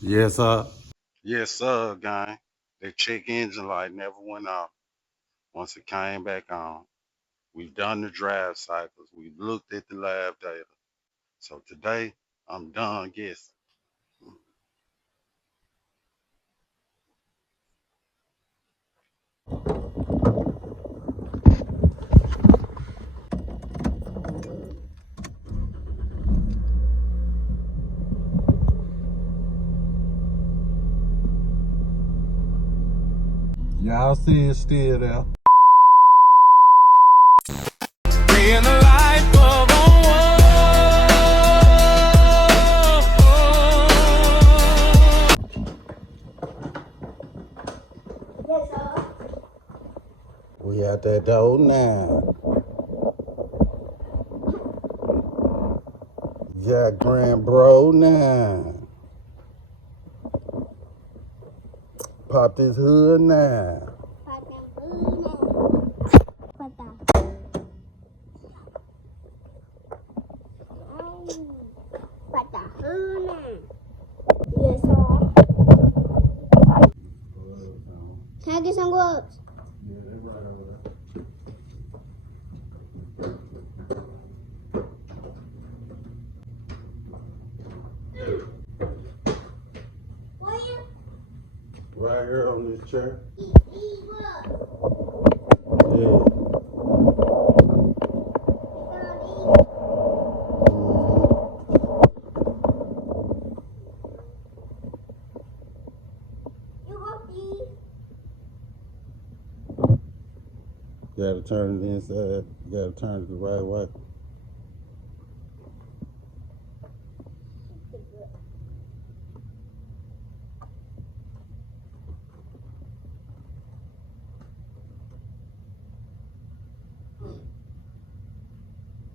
Yes, sir. Yes, sir, gang. The check engine light never went off. Once it came back on, we've done the drive cycles. We've looked at the lab data. So today, I'm done guessing. Y'all see it still there. Laying the light bulb on We out that door now. Got Grand Bro now. Pop this hood now. Yes, sir. Can I get some gloves? Yeah, they right over there. Right here on this chair. Yeah. You gotta turn it inside. You gotta turn it the right way.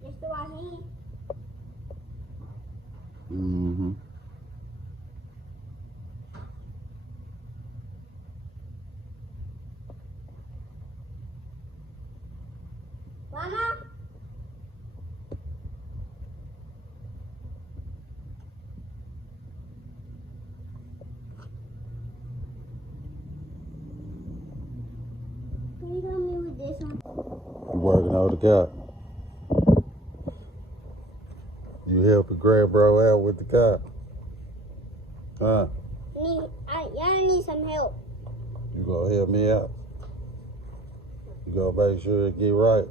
Mr. Wahid. Mm-hmm. Mama? Can you help me with this one? You working on the car. You helping Grand Bro out with the car. Huh? Y'all need some help. You gonna help me out? You gonna make sure it get right?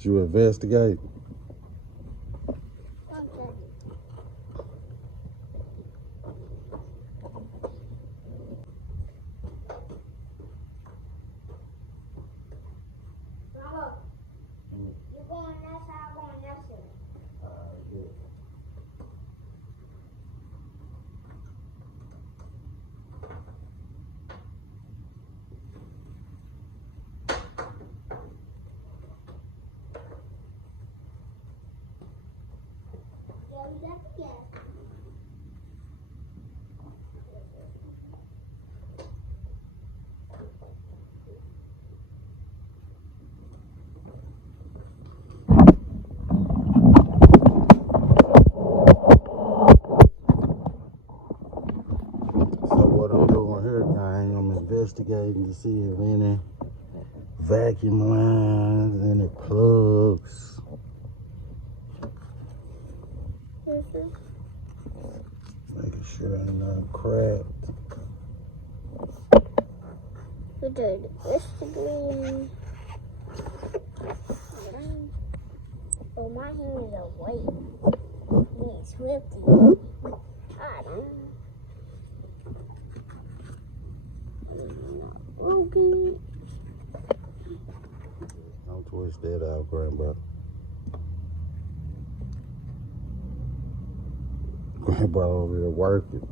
You investigate? Mama, you going that side, I'm going that side. Yeah, we got the gas. So what I'm doing here, gang, I'm investigating to see if any vacuum lines, any plugs. Making sure ain't nothing cracked. We did investigate. Oh, my hand is awake. It's swifty. I don't know. Okay. Don't twist that out, Grand Bro. Grand Bro over here working.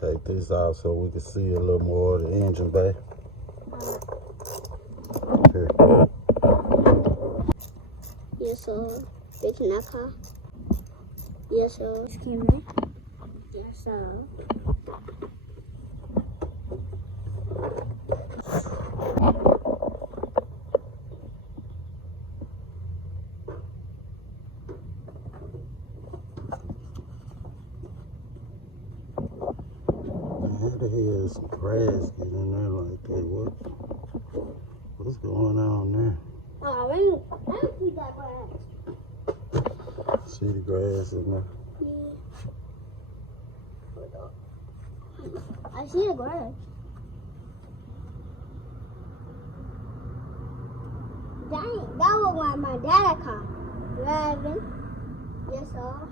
Take this out so we can see a little more of the engine bay. Here. Yes, sir. Fixing that car. Yes, sir. Camera. Yes, sir. the hell is some grass getting in there like that? What's going on there? Oh, let me see that grass. See the grass in there? Yeah. I see the grass. Dang, that was why my dad car. Driving. Yes, sir.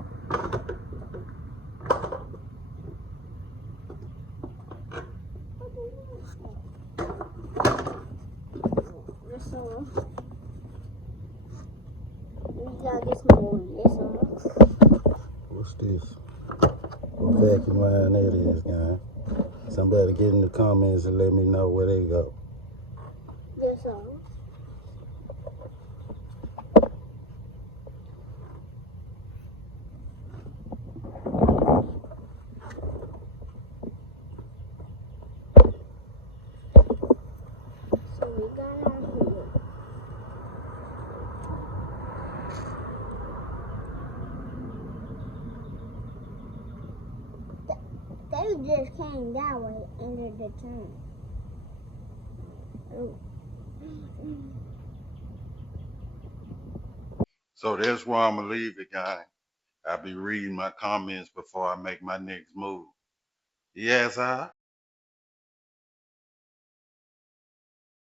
Yes, sir. We gotta get some more. Yes, sir. What's this? What vacuum line that is, guy? Somebody get in the comments and let me know where they go. Yes, sir. So we got our here. They just came that way under the turn. Oh. So that's where I'm gonna leave it, guy. I'll be reading my comments before I make my next move. Yes, I.